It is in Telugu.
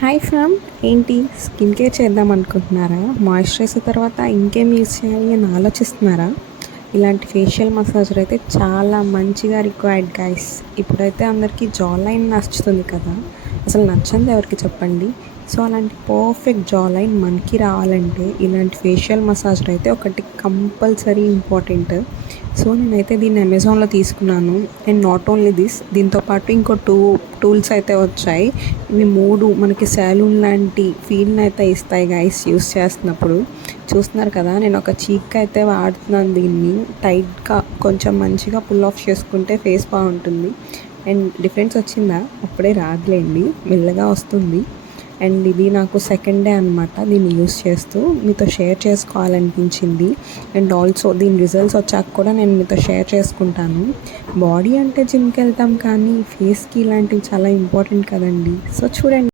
హాయ్ ఫ్రమ్ ఏంటి స్కిన్ కేర్ చేద్దాం అనుకుంటున్నారా? మాయిశ్చరైజర్ తర్వాత ఇంకేం యూస్ చేయాలి అని ఆలోచిస్తున్నారా? ఇలాంటి ఫేషియల్ మసాజర్ అయితే చాలా మంచిగా రిక్వైర్డ్ గైస్. ఇప్పుడైతే అందరికీ జా లైన్ నచ్చుతుంది కదా, అసలు నచ్చంది ఎవరికి చెప్పండి. సో అలాంటి పర్ఫెక్ట్ జా లైన్ మనకి రావాలంటే ఇలాంటి ఫేషియల్ మసాజర్ అయితే ఒకటి కంపల్సరీ ఇంపార్టెంట్. సో నేనైతే దీన్ని అమెజాన్లో తీసుకున్నాను. అండ్ నాట్ ఓన్లీ దిస్, దీంతోపాటు ఇంకో టూల్స్ అయితే వచ్చాయి. ఇవి 3 మనకి సాలూన్ లాంటి ఫీల్ని అయితే ఇస్తాయి గైస్ యూస్ చేస్తున్నప్పుడు. చూస్తున్నారు కదా, నేను ఒక చీక్ అయితే వాడుతున్నాను. దీన్ని టైట్గా కొంచెం మంచిగా పుల్ ఆఫ్ చేసుకుంటే ఫేస్ బాగుంటుంది. అండ్ డిఫరెన్స్ వచ్చిందా? అప్పుడే రాదులేండి, మెల్లగా వస్తుంది. అండ్ ఇది నాకు సెకండ్ డే అనమాట దీన్ని యూస్ చేస్తూ మీతో షేర్ చేసుకోవాలనిపించింది. అండ్ ఆల్సో దీని రిజల్ట్స్ వచ్చాక కూడా నేను మీతో షేర్ చేసుకుంటాను. బాడీ అంటే జిమ్కి వెళ్తాం, కానీ ఫేస్కి ఇలాంటివి చాలా ఇంపార్టెంట్ కదండి. సో చూడండి.